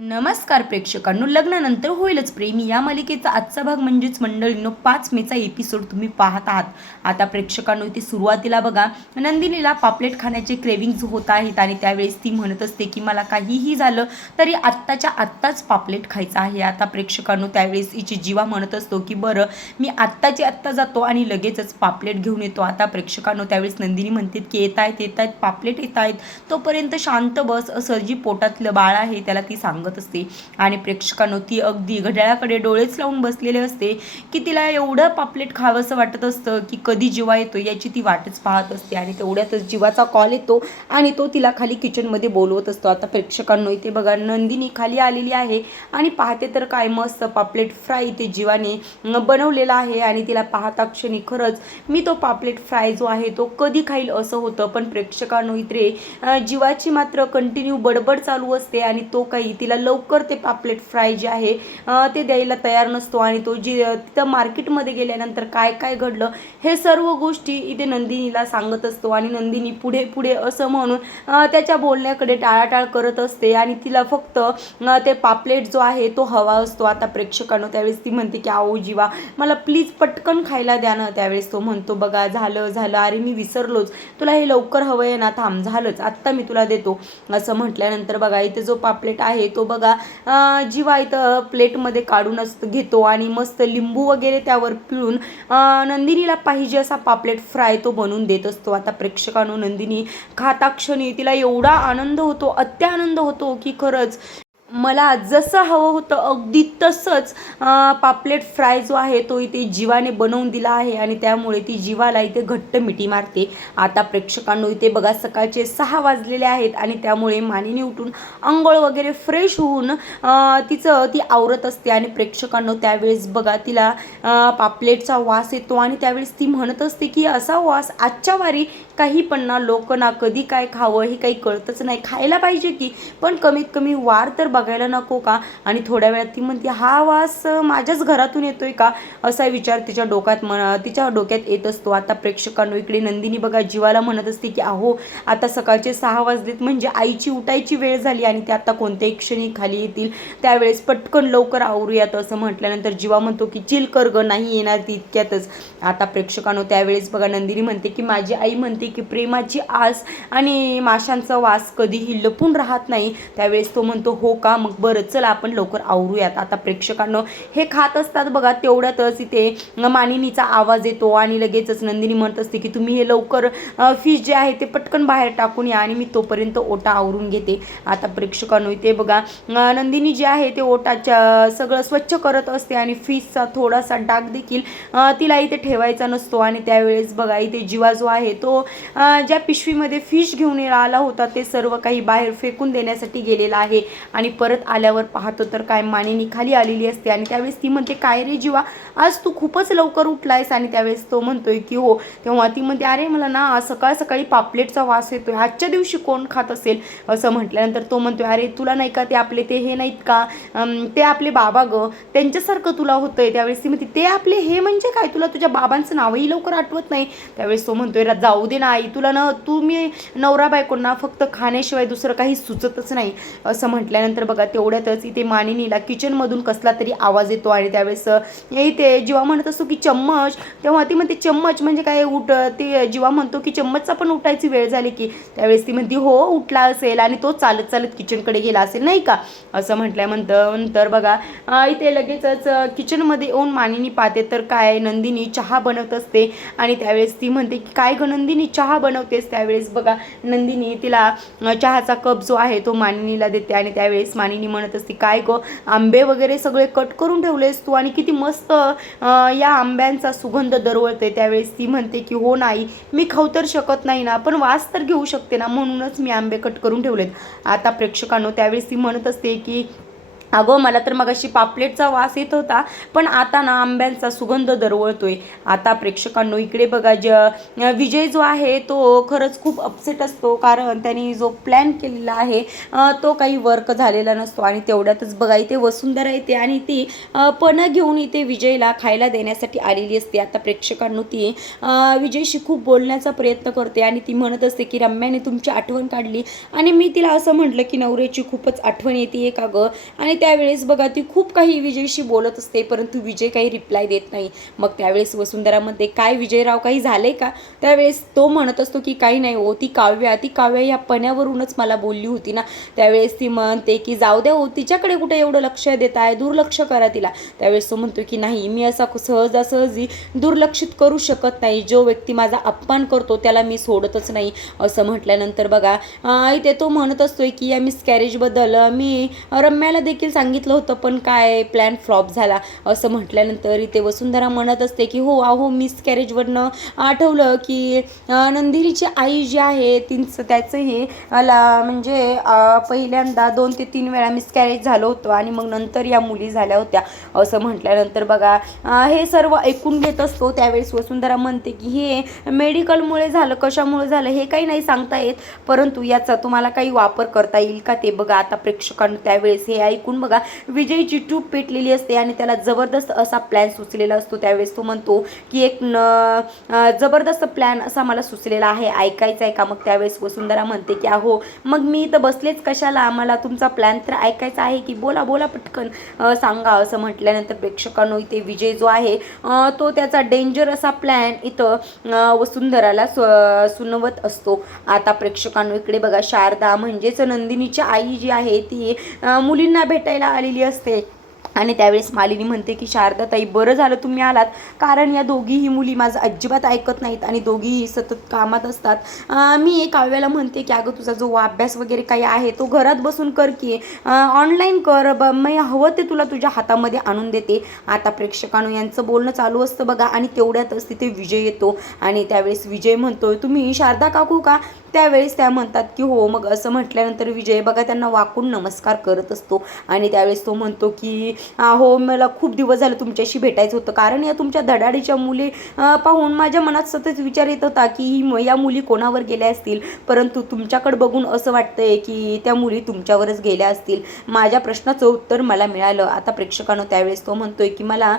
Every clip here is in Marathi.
नमस्कार प्रेक्षकांनो, लग्नानंतर होईलच प्रेम या मालिकेचा आजचा भाग म्हणजेच मंडळींनो 5 मेचा एपिसोड तुम्ही पाहत आहात. आता प्रेक्षकांनो, इथे सुरुवातीला बघा, नंदिनीला पापलेट खाण्याचे क्रेविंग्ज होत आहेत आणि त्यावेळेस ती म्हणत असते की मला काहीही झालं तरी आत्ताच्या आत्ताच पापलेट खायचं आहे. आता प्रेक्षकांनो, त्यावेळेस हिची जीवा म्हणत असतो की बरं, मी आत्ताची आत्ता जातो आणि लगेचच पापलेट घेऊन येतो. आता प्रेक्षकांनो, त्यावेळेस नंदिनी म्हणते की येत आहेत पापलेट येत आहेत, तोपर्यंत शांत बस, असं जी पोटातलं बाळ आहे त्याला ती सांगत असते. आणि प्रेक्षकांनो, ती अगदी घड्याळाकडे डोळेच लावून बसलेले असते की तिला एवढं पापलेट खावंसं वाटत असतं की कधी जीवा येतो याची ती वाटच पाहत असते. आणि तेवढ्यातच जीवाचा कॉल येतो आणि तो तिला खाली किचनमध्ये बोलवत असतो. आता प्रेक्षकांनो, इथे बघा, नंदिनी खाली आलेली आहे आणि पाहते तर काय मस्त पापलेट फ्राय इथे जीवाने बनवलेला आहे. आणि तिला पाहता क्षणी खरंच मी तो पापलेट फ्राय जो आहे तो कधी खाईल असं होतं. पण प्रेक्षकांनो, इथे जीवाची मात्र कंटिन्यू बडबड चालू असते आणि तो काही तिला लवकर ते पापलेट फ्राय जे आहे ते द्यायला तयार नसतो. आणि तो तिथं मार्केटमध्ये गेल्यानंतर काय काय घडलं हे सर्व गोष्टी इथे नंदिनीला सांगत असतो. आणि नंदिनी पुढे पुढे असं म्हणून त्याच्या बोलण्याकडे टाळाटाळ करत असते आणि तिला फक्त ते पापलेट जो आहे तो हवा असतो. आता प्रेक्षकांनो, त्यावेळेस ती म्हणते की आओ जीवा, मला प्लीज पटकन खायला द्या ना. त्यावेळेस तो म्हणतो, बघा झालं झालं, अरे मी विसरलोच, तुला हे लवकर हवं आहे ना, थांब, झालंच, आत्ता मी तुला देतो. असं म्हटल्यानंतर बघा, इथे जो पापलेट आहे तो बघा जीवा इथं प्लेटमध्ये काढूनच घेतो आणि मस्त लिंबू वगैरे त्यावर पिळून नंदिनीला पाहिजे असा पापलेट फ्राय तो बनवून देत असतो. आता प्रेक्षकांनो, नंदिनी खाता क्षणी तिला एवढा आनंद होतो, अत्यानंद होतो की खरंच मला जसं हवं होतं अगदी तसंच पापलेट फ्राय जो आहे तो इथे जीवाने बनवून दिला आहे आणि त्यामुळे ती जीवाला इथे घट्ट मिठी मारते. आता प्रेक्षकांनो, इथे बघा, सकाळचे 6 वाजलेले आहेत आणि त्यामुळे मानिनी उठून अंघोळ वगैरे फ्रेश होऊन तिचं ती आवरत असते. आणि प्रेक्षकांनो, त्यावेळेस बघा, तिला पापलेटचा वास येतो आणि त्यावेळेस ती म्हणत असते की असा वास आजच्या वारी काही पण ना, लोक ना कधी काय खावं हे काही कळतच नाही, खायला पाहिजे की, पण कमीत कमी वार तर बघायला नको का. आणि थोड्या वेळात ती म्हणते, हा वास माझ्याच घरातून येतोय का, असा विचार तिच्या डोक्यात येत असतो. आता प्रेक्षकांनो, इकडे नंदिनी बघा जीवाला म्हणत असते की अहो, आता सकाळचे 6 वाजलेत, म्हणजे आईची उठायची वेळ झाली आणि ते आता कोणत्याही क्षणी खाली येतील, त्यावेळेस पटकन लवकर आवरूयात. असं म्हटल्यानंतर जीवा म्हणतो की चिल कर ग, नाही येणार ती इतक्यातच. आता प्रेक्षकांनो, त्यावेळेस बघा, नंदिनी म्हणते की माझी आई म्हणते की प्रेमाची आस आणि माशांचा वास कधीही लपून राहत नाही. त्यावेळेस तो म्हणतो, हो का, मग बरं, चला आपण लवकर आवरूयात. आता प्रेक्षकांनो, हे खात असतात बघा, तेवढ्यातच इथे मानिनीचा आवाज येतो आणि लगेचच नंदिनी म्हणत असते की तुम्ही हे लवकर फिश जे आहे ते पटकन बाहेर टाकून या आणि मी तोपर्यंत ओटा आवरून घेते. आता प्रेक्षकांनो, इथे बघा, नंदिनी जे आहे ते ओटाच्या सगळं स्वच्छ करत असते आणि फिशचा थोडासा डाग देखील तिला इथे ठेवायचा नसतो. आणि त्यावेळेस बघा, इथे जीवा जो आहे तो ज्या पिशवीमध्ये फिश घेऊन आला होता ते सर्व काही बाहेर फेकून देण्यासाठी गेलेला आहे. आणि परत आल्यावर पाहतो तर काय, मानिनी खाली आलेली असते आणि त्यावेळेस ती म्हणते, काय रे जीवा, आज तू खूपच लवकर उठलायस. आणि त्यावेळेस तो म्हणतोय की हो. तेव्हा ती म्हणते, अरे मला ना सकाळ सकाळी पापलेटचा वास येतोय, आजच्या दिवशी कोण खात असेल. असं म्हटल्यानंतर तो म्हणतोय, अरे तुला नाही का ते आपले ते हे नाहीत का, ते आपले बाबा ग, त्यांच्यासारखं तुला होतंय. त्यावेळेस ती म्हणते, ते आपले हे म्हणजे काय, तुला तुझ्या बाबांचं नावही लवकर आठवत नाही. त्यावेळेस तो म्हणतोय, जाऊ दे ना आई, तुला ना, तुम्ही नवरा बायकोंना फक्त खाण्याशिवाय दुसरं काही सुचतच नाही. असं म्हटल्यानंतर बघा, तेवढ्यातच इथे मानिनीला किचनमधून कसला तरी आवाज येतो आणि त्यावेळेस इथे जीवा म्हणत असतो की चम्मच. तेव्हा ती म्हणते, चम्मच म्हणजे काय, उठ. ते जीवा म्हणतो की चम्मचचा पण उठायची वेळ झाली की. त्यावेळेस ती म्हणते, हो, उठला असेल आणि तो चालत चालत किचनकडे गेला असेल नाही का. असं म्हटल्यानंतर बघा, इथे लगेचच किचनमध्ये येऊन मानिनी पाहते तर काय, नंदिनी चहा बनवत असते. आणि त्यावेळेस ती म्हणते की काय ग नंदिनी, चहा बनवतेस. त्यावेळेस बघा, नंदिनी तिला चहाचा कप जो आहे तो मानिनीला देते आणि त्यावेळेस मानिनी म्हणत असते, काय ग, आंबे वगैरे सगळे कट करून ठेवलेस तू आणि किती मस्त या आंब्यांचा सुगंध दरवळते. त्यावेळेस ती म्हणते की हो नाही, मी खाऊ तर शकत नाही ना, पण वास तर घेऊ शकते ना, म्हणूनच मी आंबे कट करून ठेवलेत. आता प्रेक्षकांनो, त्यावेळेस ती म्हणत असते की अगं मला तर मगाशी पापलेटचा वास येत होता, पण आता ना आंब्यांचा सुगंध दरवळतोय. आता प्रेक्षकांनो इकडे बघा, विजय जो आहे तो खरंच खूप अपसेट असतो, कारण त्यांनी जो प्लॅन केलेला आहे तो काही वर्क झालेला नसतो. आणि तेवढ्यातच बघा इथे वसुंधरा येते आणि ती पणं घेऊन इथे विजयला खायला देण्यासाठी आलेली असते. आता प्रेक्षकांनो ती विजयशी खूप बोलण्याचा प्रयत्न करते आणि ती म्हणत असते की रम्याने तुमची आठवण काढली आणि मी तिला असं म्हटलं की नवऱ्याची खूपच आठवण येते का गं. आणि त्यावेळेस बघा ती खूप काही विजयशी बोलत असते, परंतु विजय काही रिप्लाय देत नाही. मग त्यावेळेस वसुंधरामध्ये काय विजयराव काही झाले का, त्यावेळेस तो म्हणत असतो की काही नाही हो, ती काव्या या पण्यावरूनच मला बोलली होती ना. त्यावेळेस ती म्हणते की जाऊ द्या हो, तिच्याकडे कुठे एवढं लक्ष देत आहे, दुर्लक्ष करा तिला. त्यावेळेस तो म्हणतो की नाही, मी असा सहजासहजी दुर्लक्षित करू शकत नाही, जो व्यक्ती माझा अपमान करतो त्याला मी सोडतच नाही. असं म्हटल्यानंतर बघा इथे तो म्हणत असतोय की या मिसकॅरेजबद्दल मी रम्याला देखील सांगितलं होतं, पण काय प्लॅन फ्लॉप झाला. असं म्हटल्यानंतर इथे वसुंधरा म्हणत असते की हो अहो, मिसकॅरेजवरनं आठवलं की नंदिनीची आई जी आहे त्याचं हे म्हणजे पहिल्यांदा 2 ते 3 वेळा मिसकॅरेज झालं होतं आणि मग नंतर या मुली झाल्या होत्या. असं म्हटल्यानंतर बघा हे सर्व ऐकून घेत असतो. त्यावेळेस वसुंधरा म्हणते की हे मेडिकलमुळे झालं, कशामुळे झालं हे काही नाही सांगता येत, परंतु याचा तुम्हाला काही वापर करता येईल का ते बघा. आता प्रेक्षकांना त्यावेळेस हे ऐकून बघा विजयची टूप पेटलेली असते आणि त्याला जबरदस्त असा प्लॅन सुचलेला असतो. त्यावेळेस तो म्हणतो की एक जबरदस्त प्लॅन असा मला सुचलेला आहे, ऐकायचा आहे का. मग त्यावेळेस वसुंधरा म्हणते की अहो मग मी तर बसलेच कशाला, मला तुमचा प्लॅन तर ऐकायचा आहे की, बोला बोला पटकन सांगा. असं म्हटल्यानंतर प्रेक्षकांनो इथे विजय जो आहे तो त्याचा डेंजर असा प्लॅन इथं वसुंधराला सुनवत असतो. आता प्रेक्षकांनो इकडे बघा शारदा म्हणजेच नंदिनीची आई जी आहे ती मुलींना भेटायला आलेली असते आणि त्यावेळेस मालिनी म्हणते की शारदाताई बरं झालं तुम्ही आलात, कारण या दोघीही मुली माझं अजिबात ऐकत नाहीत आणि दोघीही सतत कामात असतात. मी काव्याला म्हणते की अगं तुझा जो अभ्यास वगैरे काही आहे तो घरात बसून कर की, ऑनलाईन कर, मी हवं ते तुला तुझ्या हातामध्ये आणून देते. आता प्रेक्षकांनो यांचं बोलणं चालू असतं बघा आणि तेवढ्यातच तिथे विजय येतो आणि त्यावेळेस विजय म्हणतोय तुम्ही शारदा काकू का. त्यावेळेस त्या म्हणतात की हो. मग असं म्हटल्यानंतर विजय बघा त्यांना वाकून नमस्कार करत असतो आणि त्यावेळेस तो म्हणतो की हो मला खूप दिवस झाले तुमच्याशी भेटायचं होतं, कारण या तुमच्या धडाडीच्या मुली पाहून माझ्या मनात सतत विचार येत होता की या मुली कोणावर गेल्या असतील, परंतु तुमच्याकडे बघून असं वाटतंय की त्या मुली तुमच्यावरच गेल्या असतील. माझ्या प्रश्नाचं उत्तर मला मिळालं. आता प्रेक्षकांनो त्यावेळेस तो म्हणतोय की मला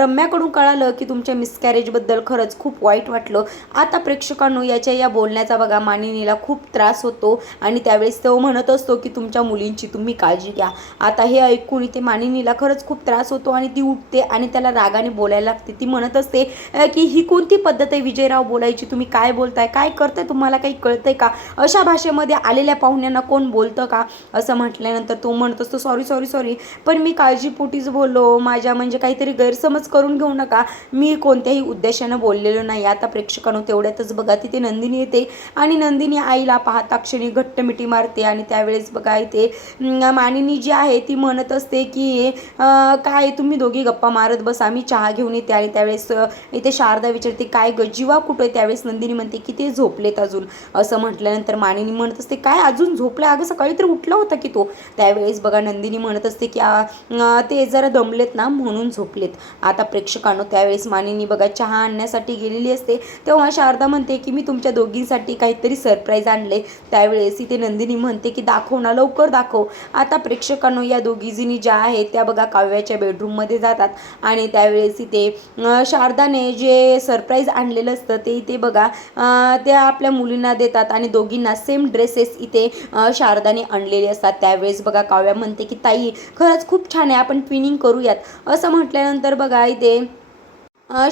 रम्याकडून कळालं की तुमच्या मिसकॅरेजबद्दल खरंच खूप वाईट वाटलं. आता प्रेक्षकांनो याच्या या बोलण्याचा बघा मानिनीला खूप त्रास होतो आणि त्यावेळेस तो म्हणत असतो की तुमच्या मुलींची तुम्ही काळजी घ्या. आता हे ऐकून इथे मानिनीला खरंच खूप त्रास होतो आणि ती उठते आणि त्याला रागाने बोलायला लागते. ती म्हणत असते की ही कोणती पद्धत आहे विजयराव बोलायची, तुम्ही काय बोलताय, काय करताय, तुम्हाला काही कळतंय का, अशा भाषेमध्ये आलेल्या पाहुण्यांना कोण बोलतं का. असं म्हटल्यानंतर तो म्हणत असतो सॉरी सॉरी सॉरी, पण मी काळजीपोटीच बोललो, माझ्या म्हणजे काहीतरी गैरसमज करून घेऊ नका, मी कोणत्याही उद्देशानं बोललेलो नाही. आता प्रेक्षकांनो तेवढ्यातच बघा तिथे नंदिनी येते आणि नंदिनी आईला पाहता क्षणी घट्ट मिठी मारते आणि त्यावेळेस बघा इथे मानिनी जी आहे ती म्हणत असते की काय तुम्ही दोघी गप्पा मारत बसा, मी चहा घेऊन येते. आणि त्यावेळेस इथे शारदा विचारते काय ग जीवा कुठं आहे. त्यावेळेस नंदिनी म्हणते की ते झोपलेत अजून. असं म्हटल्यानंतर मानिनी म्हणत असते काय अजून झोपले, अगं सकाळी तर उठला होता की तो. त्यावेळेस बघा नंदिनी म्हणत असते की ते जरा दमलेत ना म्हणून झोपलेत. आता प्रेक्षकांनो त्यावेळेस मानिनी बघा चहा आणण्यासाठी गेलेली असते, तेव्हा शारदा म्हणते की मी तुमच्या दोघींसाठी काहीतरी सरप्राईज आणले. त्यावेळेस इथे नंदिनी म्हणते की दाखव ना, लवकर दाखव. आता प्रेक्षकांनो या दोघी जणी ज्या आहेत त्या बघा काव्याच्या बेडरूममध्ये जातात आणि त्यावेळेस इथे शारदाने जे सरप्राईज आणलेलं असतं ते इथे बघा त्या आपल्या मुलींना देतात आणि दोघींना सेम ड्रेसेस इथे शारदाने आणलेले असतात. त्यावेळेस बघा काव्या म्हणते की ताई खरंच खूप छान आहे, आपण ट्विनिंग करूयात. असं म्हटल्यानंतर बघा इथे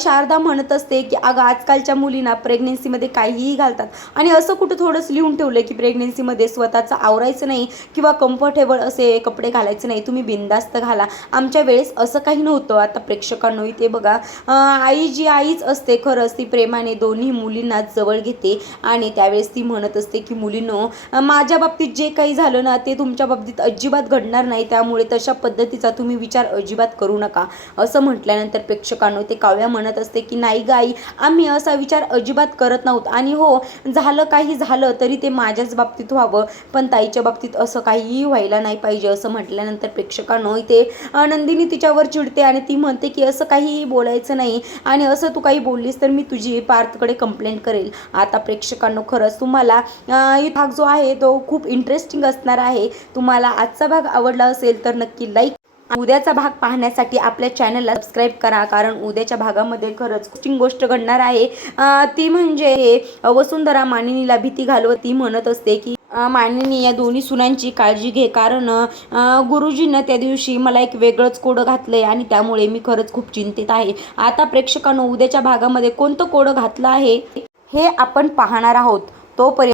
शारदा म्हणत असते की अगं आजकालच्या मुलींना प्रेग्नेन्सीमध्ये काहीही घालतात आणि असं कुठं थोडंसं लिहून ठेवलं की प्रेग्नेन्सीमध्ये स्वतःचं आवरायचं नाही किंवा कम्फर्टेबल असे कपडे घालायचे नाही, तुम्ही बिनधास्त घाला. आमच्या वेळेस असं काही नव्हतं. आता प्रेक्षकांनो इथे बघा आई जी आईच असते खरंच ती प्रेमाने दोन्ही मुलींना जवळ घेते आणि त्यावेळेस ती म्हणत असते की मुलींनो माझ्या बाबतीत जे काही झालं ना ते तुमच्या बाबतीत अजिबात घडणार नाही, त्यामुळे तशा पद्धतीचा तुम्ही विचार अजिबात करू नका. असं म्हटल्यानंतर प्रेक्षकांनो ते काव्या काव्या म्हणत असते की नाही गाई, आम्ही असा विचार अजिबात करत नव्हतो आणि हो झालं काही झालं तरी ते माझ्याच बाबतीत व्हावं, पण ताईच्या बाबतीत असं काहीही व्हायला नाही पाहिजे असं म्हटल्यानंतर प्रेक्षकांनो इथे नंदिनी तिच्यावर चिडते आणि ती म्हणते की असं काहीही बोलायचं नाही आणि असं तू काही बोललीस तर मी तुझी पार्थकडे कंप्लेंट करेल. आता प्रेक्षकांनो खरंच तुम्हाला भाग जो आहे तो खूप इंटरेस्टिंग असणार आहे. तुम्हाला आजचा भाग आवडला असेल तर नक्की लाईक, उद्याचा भाग पाहण्यासाठी आपल्या चॅनलला सबस्क्राईब करा, कारण उद्याच्या भागामध्ये खरंच खूप गोष्ट घडणार आहे. ती म्हणजे वसुंधरा मानिनीला भीती घालवत ती म्हणत असते की मानिनी या दोन्ही सुनांची काळजी घे, कारण गुरुजींना त्या दिवशी मला एक वेगळंच कोडं घातलंय आणि त्यामुळे मी खरंच खूप चिंतित आहे. आता प्रेक्षकांनो उद्याच्या भागामध्ये कोणतं कोडं घातलं आहे हे आपण पाहणार आहोत. तोपर्यंत